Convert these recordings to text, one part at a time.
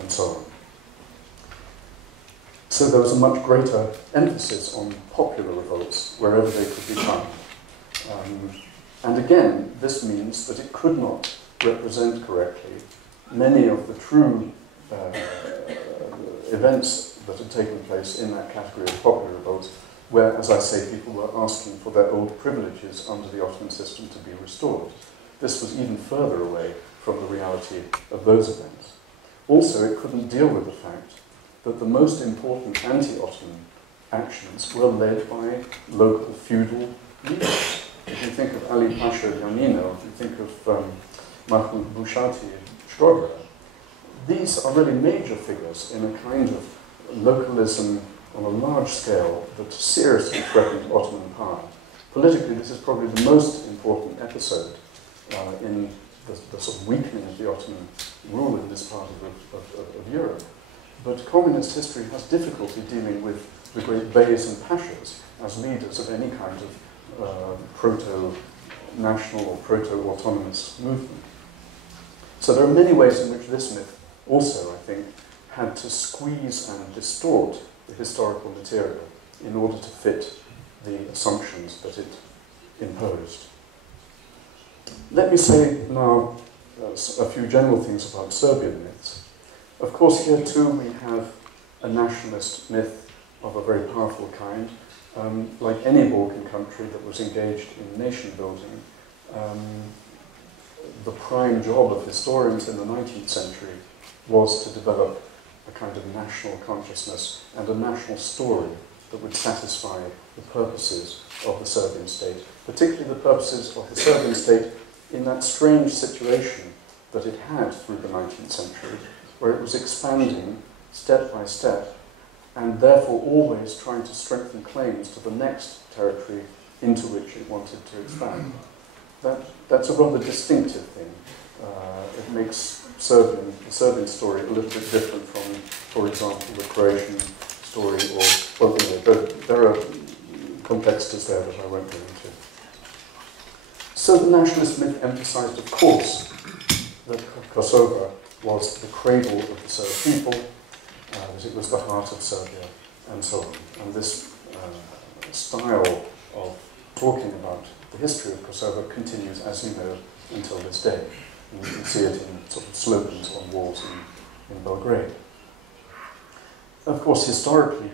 and so on. So there was a much greater emphasis on popular revolts wherever they could be found. And again, this means that it could not represent correctly many of the true events that had taken place in that category of popular revolts, where, as I say, people were asking for their old privileges under the Ottoman system to be restored. This was even further away from the reality of those events. Also, it couldn't deal with the fact that the most important anti-Ottoman actions were led by local feudal leaders. If you think of Ali Pasha Yanino, if you think of Mahmoud Bushati Shkodra, these are really major figures in a kind of localism on a large scale that seriously threatened Ottoman power. Politically, this is probably the most important episode in the sort of weakening of the Ottoman rule in this part of Europe. But communist history has difficulty dealing with the great beys and pashas as leaders of any kind of proto-national or proto-autonomous movement. So there are many ways in which this myth also, I think, had to squeeze and distort the historical material in order to fit the assumptions that it imposed. Let me say now a few general things about Serbian myths. Of course, here too we have a nationalist myth of a very powerful kind. Like any Balkan country that was engaged in nation building, the prime job of historians in the 19th century was to develop a kind of national consciousness and a national story that would satisfy the purposes of the Serbian state, particularly the purposes of the Serbian state in that strange situation that it had through the 19th century, where it was expanding step by step and therefore always trying to strengthen claims to the next territory into which it wanted to expand. That's a rather distinctive thing. It makes the Serbian story a little bit different from, for example, the Croatian story, or, well, there are complexities there that I won't go into. So the nationalist myth emphasized, of course, that Kosovo was the cradle of the Serb people, that it was the heart of Serbia, and so on. And this style of talking about the history of Kosovo continues, as you know, until this day. And you can see it in sort of slogans on walls in Belgrade. Of course, historically,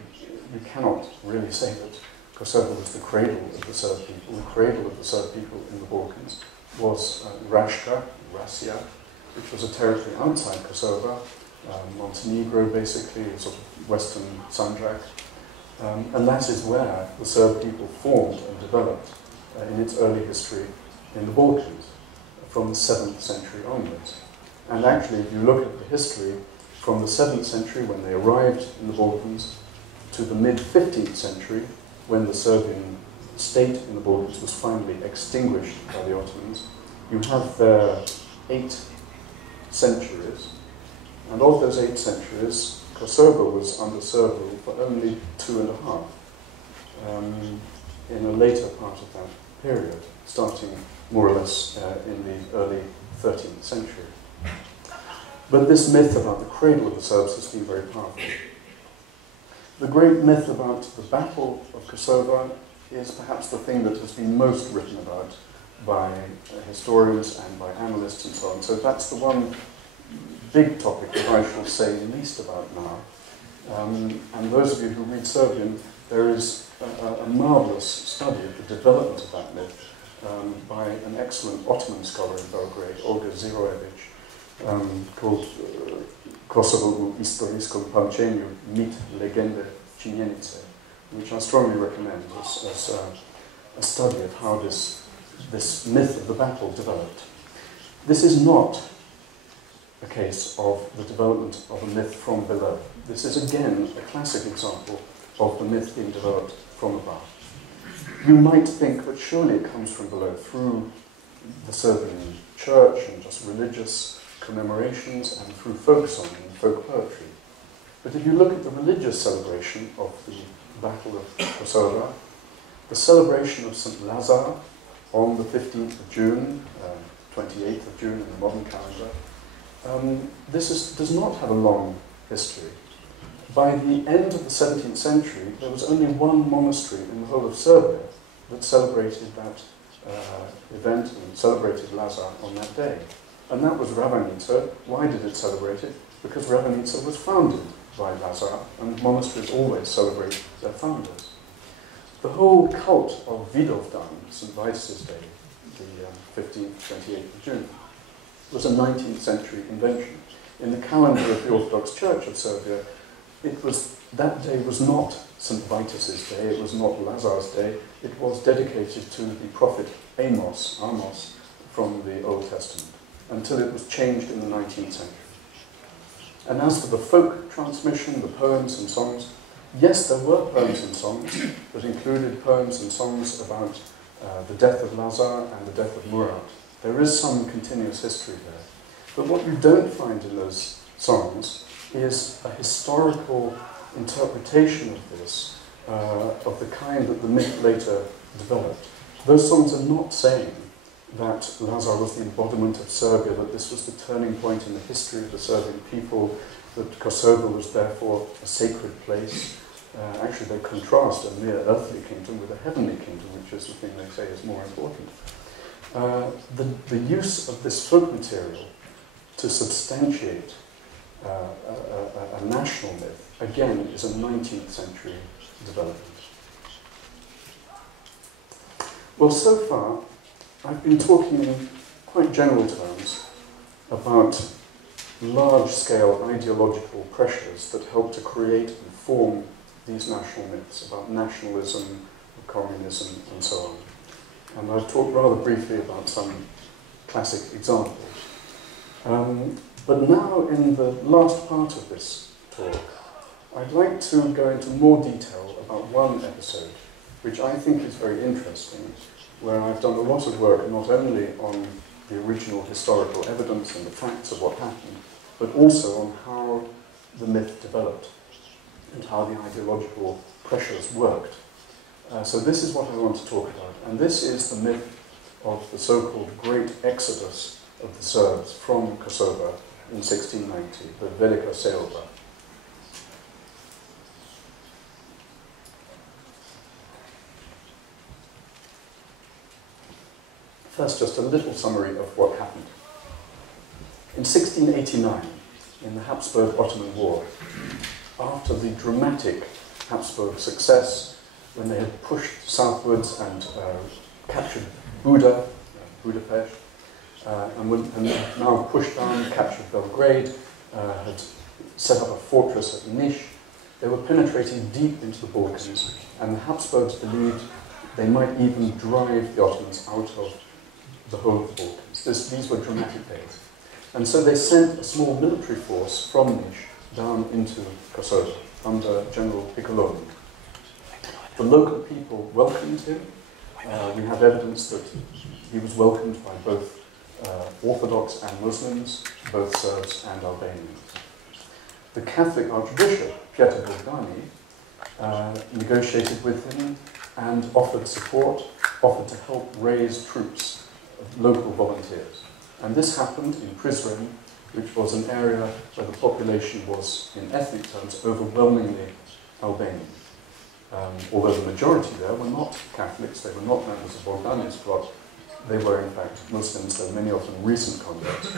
you cannot really say that Kosovo was the cradle of the Serb people. The cradle of the Serb people in the Balkans was Raška, which was a territory outside Kosovo, Montenegro basically, a sort of western Sandžak. And that is where the Serb people formed and developed in its early history in the Balkans, from the 7th century onwards. And actually, if you look at the history from the 7th century, when they arrived in the Balkans, to the mid-15th century, when the Serbian state in the Balkans was finally extinguished by the Ottomans, you have there 8 centuries. And of those 8 centuries, Kosovo was under Serb rule for only 2.5 in a later part of that period, starting more or less in the early 13th century. But this myth about the cradle of the Serbs has been very powerful. The great myth about the Battle of Kosovo is perhaps the thing that has been most written about by historians and by analysts and so on. So that's the one big topic that I shall say least about now. And those of you who read Serbian, there is a marvelous study of the development of that myth by an excellent Ottoman scholar in Belgrade, Olga Zirojević, called Kosovo u istorijskom pamćenju, mit, legende, činjenice, which I strongly recommend as a study of how this myth of the battle developed. This is not a case of the development of a myth from below. This is again a classic example of the myth being developed from above. You might think that surely it comes from below through the Serbian church and just religious commemorations and through folk song and folk poetry. But if you look at the religious celebration of the Battle of Kosovo, the celebration of St. Lazar on the 15th of June, 28th of June in the modern calendar, does not have a long history. By the end of the 17th century, there was only one monastery in the whole of Serbia that celebrated that event and celebrated Lazar on that day. And that was Ravanica. Why did it celebrate it? Because Ravanica was founded by Lazar, and monasteries always celebrate their founders. The whole cult of Vidovdan, St. Vitus's Day, the 15th, 28th of June, was a 19th century invention. In the calendar of the Orthodox Church of Serbia, that day was not St. Vitus's Day, it was not Lazar's Day, it was dedicated to the prophet Amos from the Old Testament, until it was changed in the 19th century. And as for the folk transmission, the poems and songs, yes, there were poems and songs that included poems and songs about the death of Lazar and the death of Murat. There is some continuous history there. But what you don't find in those songs is a historical interpretation of this, of the kind that the myth later developed. Those songs are not saying that Lazar was the embodiment of Serbia, that this was the turning point in the history of the Serbian people, that Kosovo was therefore a sacred place. Actually, they contrast a mere earthly kingdom with a heavenly kingdom, which is the thing they say is more important. The use of this folk material to substantiate a national myth, again, is a 19th century development. Well, so far, I've been talking in quite general terms about large-scale ideological pressures that help to create and form these national myths about nationalism, communism, and so on. And I've talked rather briefly about some classic examples. But now, in the last part of this talk, I'd like to go into more detail about one episode, which I think is very interesting, where I've done a lot of work not only on the original historical evidence and the facts of what happened, but also on how the myth developed and how the ideological pressures worked. So this is what I want to talk about, and this is the myth of the so-called Great Exodus of the Serbs from Kosovo in 1690, the Velika Selba. First, just a little summary of what happened. In 1689, in the Habsburg-Ottoman War, after the dramatic Habsburg success, when they had pushed southwards and captured Budapest, and now pushed down, captured Belgrade, had set up a fortress at Niš, they were penetrating deep into the Balkans, and the Habsburgs believed they might even drive the Ottomans out of the whole of the Balkans. These were dramatic days. And so they sent a small military force from Niš down into Kosovo under General Piccolomini. The local people welcomed him. We have evidence that he was welcomed by both Orthodox and Muslims, both Serbs and Albanians. The Catholic Archbishop, Petar Bogdani, negotiated with him and offered support, offered to help raise troops, local volunteers. And this happened in Prizren, which was an area where the population was, in ethnic terms, overwhelmingly Albanian. Although the majority there were not Catholics, they were not members of Bogdani's plot, they were in fact Muslims, though many of them recent converts.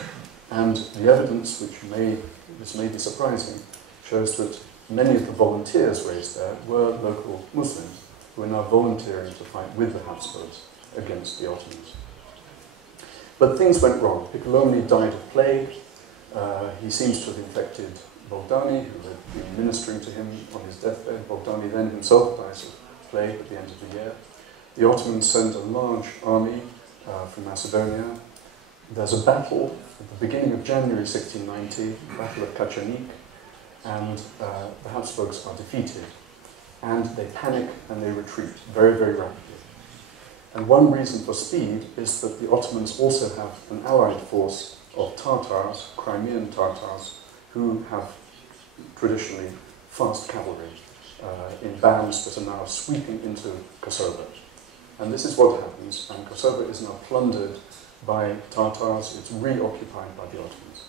And the evidence, this may be surprising, shows that many of the volunteers raised there were local Muslims who are now volunteering to fight with the Habsburgs against the Ottomans. But things went wrong. Piccolomini died of plague. He seems to have infected Bogdani, who had been ministering to him on his deathbed. Bogdani then himself dies of plague at the end of the year. The Ottomans send a large army from Macedonia. There's a battle at the beginning of January 1690, the Battle of Kačanik, and the Habsburgs are defeated. And they panic and they retreat very, very rapidly. And one reason for speed is that the Ottomans also have an allied force of Tatars, Crimean Tatars, who have traditionally fast cavalry in bands that are now sweeping into Kosovo. And this is what happens, and Kosovo is now plundered by Tatars, it's reoccupied by the Ottomans.